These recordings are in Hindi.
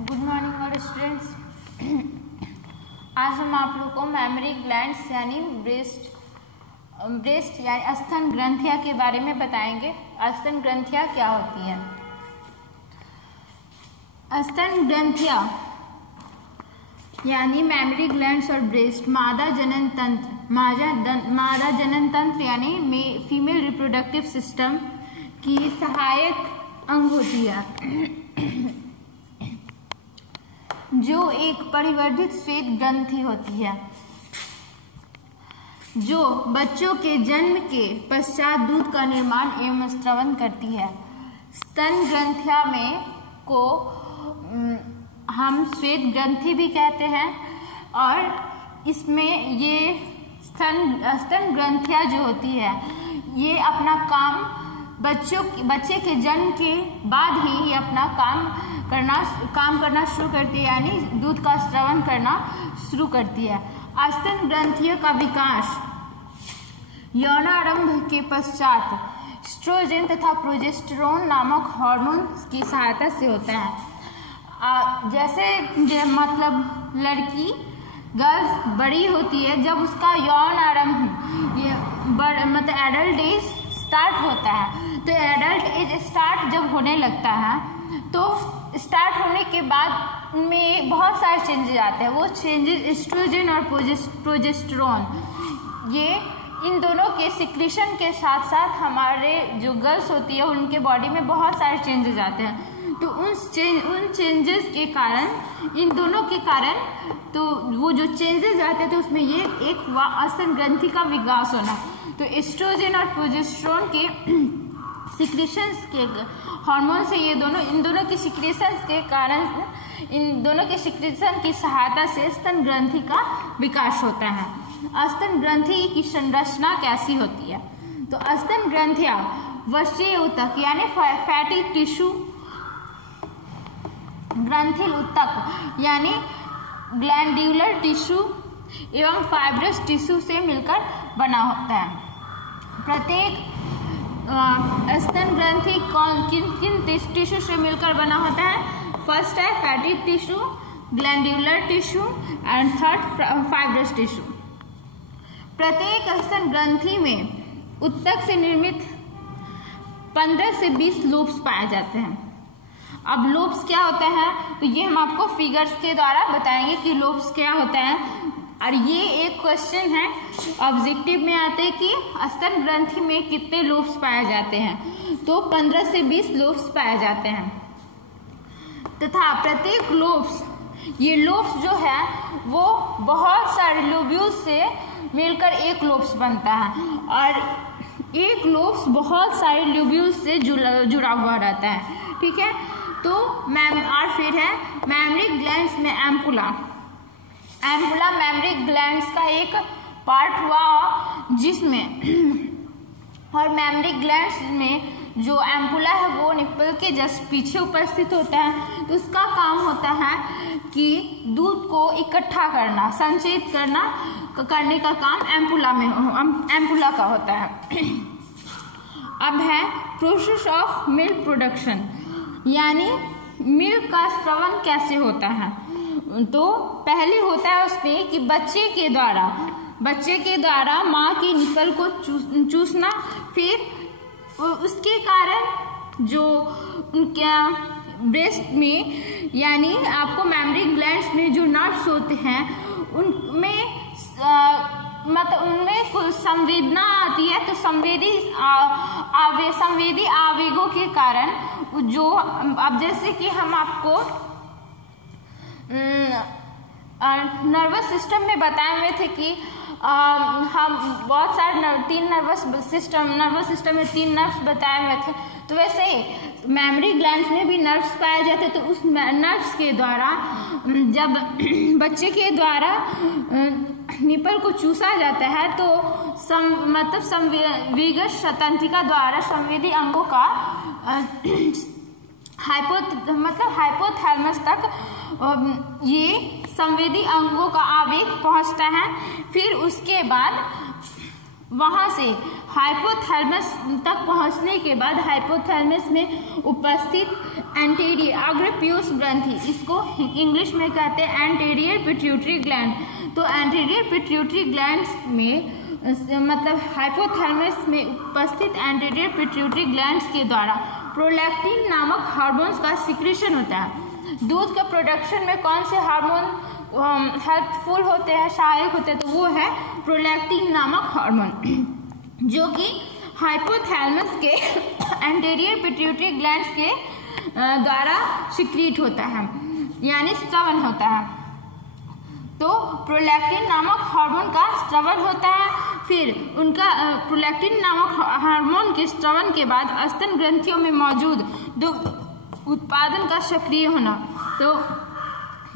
गुड मॉर्निंग और स्टूडेंट्स। आज हम आप लोग को मेमोरी ग्लैंड्स यानी ब्रेस्ट यानी स्तन ग्रंथियां के बारे में बताएंगे। स्तन ग्रंथियां क्या होती हैं? स्तन ग्रंथियां यानी मेमोरी ग्लैंड्स और ब्रेस्ट मादा जनन तंत्र यानी फीमेल रिप्रोडक्टिव सिस्टम की सहायक अंग होती है जो एक परिवर्धित श्वेत ग्रंथि होती है जो बच्चों के जन्म के पश्चात दूध का निर्माण एवं स्रवण करती है। स्तन ग्रंथिया में को हम श्वेत ग्रंथि भी कहते हैं और इसमें ये स्तन ग्रंथिया जो होती है ये अपना काम बच्चे के जन्म के बाद ही ये अपना काम करना शुरू करती है यानी दूध का स्रवण करना शुरू करती है। स्तन ग्रंथियों का विकास यौनारंभ के पश्चात एस्ट्रोजन तथा प्रोजेस्टेरोन नामक हार्मोन की सहायता से होता है। जैसे मतलब लड़की गर्ल्स बड़ी होती है जब उसका यौन आरंभ मतलब एडल्ट एज स्टार्ट होता है तो एडल्ट एज स्टार्ट जब होने लगता है तो स्टार्ट होने के बाद उनमें बहुत सारे चेंजेस आते हैं। वो चेंजेस एस्ट्रोजन और प्रोजेस्टेरोन ये इन दोनों के सिक्रीशन के साथ साथ हमारे जो गर्ल्स होती है उनके बॉडी में बहुत सारे चेंजेस आते हैं। तो उन चेंजेस के कारण इन दोनों के कारण तो वो जो चेंजेस आते हैं तो उसमें ये एक स्तन ग्रंथि का विकास होना। तो एस्ट्रोजन और प्रोजेस्टेरोन के सिक्रीशंस के हार्मोन से ये दोनों इन दोनों की सिक्रीशंस के कारण इन दोनों के सिक्रीशन की सहायता से स्तन ग्रंथि का विकास होता है। स्तन ग्रंथि की संरचना कैसी होती है? तो स्तन ग्रंथियां वसीय ऊतक यानी फैटी टिश्यू, ग्रंथिल ऊतक यानी ग्लैंड्यूलर टिश्यू एवं फाइब्रस टिश्यू से मिलकर बना होता है। प्रत्येक स्तन ग्रंथि किन टिश्यू से मिलकर बना होता है? फर्स्ट है fatty tissue, glandular tissue and third fibrous tissue. प्रत्येक स्तन ग्रंथि में ऊतक से निर्मित 15 से 20 लोब्स पाए जाते हैं। अब लोब्स क्या होता है तो ये हम आपको फिगर्स के द्वारा बताएंगे कि लोब्स क्या होता है। और ये एक क्वेश्चन है ऑब्जेक्टिव में आते हैं कि स्तन ग्रंथि में कितने लोब्स पाए जाते हैं, तो 15 से 20 लोब्स पाए जाते हैं तथा प्रत्येक लोब्स ये लोब्स जो है वो बहुत सारे लोब्यूल्स से मिलकर एक लोब्स बनता है और एक लोब्स बहुत सारे लोब्यूल्स से जुड़ा हुआ रहता है। ठीक है, तो और फिर है मेमोरी ग्लैंड्स में एम्पुला मेमोरी ग्लैंड्स का एक पार्ट हुआ जिसमें और मेमोरी ग्लैंड्स में जो एम्पुला है वो निप्पल के जस्ट पीछे उपस्थित होता है। तो उसका काम होता है कि दूध को इकट्ठा करना, संचित करने का काम एम्पुला का होता है। अब है प्रोसेस ऑफ मिल्क प्रोडक्शन यानी मिल्क का स्रवण कैसे होता है। तो पहले होता है उसमें कि बच्चे के द्वारा माँ की निप्पल को चूसना, फिर उसके कारण जो उनके ब्रेस्ट में यानी आपको मेमोरी ग्लैंड्स में जो नर्व्स होते हैं उनमें मतलब उनमें कुछ संवेदना आती है। तो संवेदी आवेगों के कारण जो अब जैसे कि हम आपको नर्वस सिस्टम में बताए हुए थे कि हम बहुत सारे नर्वस सिस्टम में 3 नर्व्स बताए हुए थे। तो वैसे मेमोरी ग्लैंड्स में भी नर्व्स पाए जाते तो उस नर्व्स के द्वारा जब बच्चे के द्वारा निप्पल को चूसा जाता है तो मतलब संवेदीगत तंत्रिका द्वारा संवेदी अंगों का हाइपोथैलेमस तक ये संवेदी अंगों का आवेग पहुंचता है। फिर उसके बाद वहाँ से हाइपोथैलेमस तक पहुँचने के बाद हाइपोथैलेमस में उपस्थित एंटीरियर अग्रपीयूष ग्रंथि, इसको इंग्लिश में कहते हैं एंटीरियर पिट्यूटरी ग्लैंड। तो एंटीरियर पिट्यूटरी ग्लैंड में मतलब हाइपोथैलेमस में उपस्थित एंटीरियर पिट्यूटरी ग्लैंड्स के द्वारा प्रोलैक्टिन नामक हार्मोन्स का सिक्रेशन होता है। दूध के प्रोडक्शन में कौन से हार्मोन हेल्पफुल होते हैं, सहायक होते हैं, तो वो है प्रोलैक्टिन नामक हार्मोन, जो कि हाइपोथैलेमस के एंटीरियर पिट्यूटरी ग्लैंड्स के द्वारा सिक्रीट होता है, यानी स्रवन होता है। तो प्रोलैक्टिन नामक हार्मोन का स्रवन होता है, फिर उनका प्रोलैक्टिन नामक हार्मोन के स्रवन के बाद स्तन ग्रंथियों में मौजूद दुग्ध उत्पादन का सक्रिय होना। तो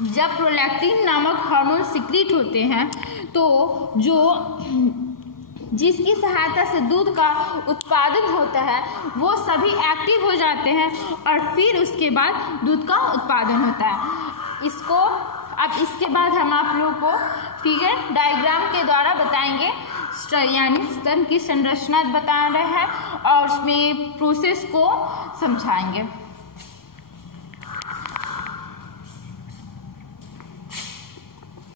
जब प्रोलैक्टिन नामक हार्मोन सिक्रीट होते हैं तो जो जिसकी सहायता से दूध का उत्पादन होता है वो सभी एक्टिव हो जाते हैं और फिर उसके बाद दूध का उत्पादन होता है। इसको अब इसके बाद हम आप लोगों को फिगर डायग्राम के द्वारा बताएंगे, यानी स्तन की संरचना बता रहे हैं और उसमें प्रोसेस को समझाएंगे।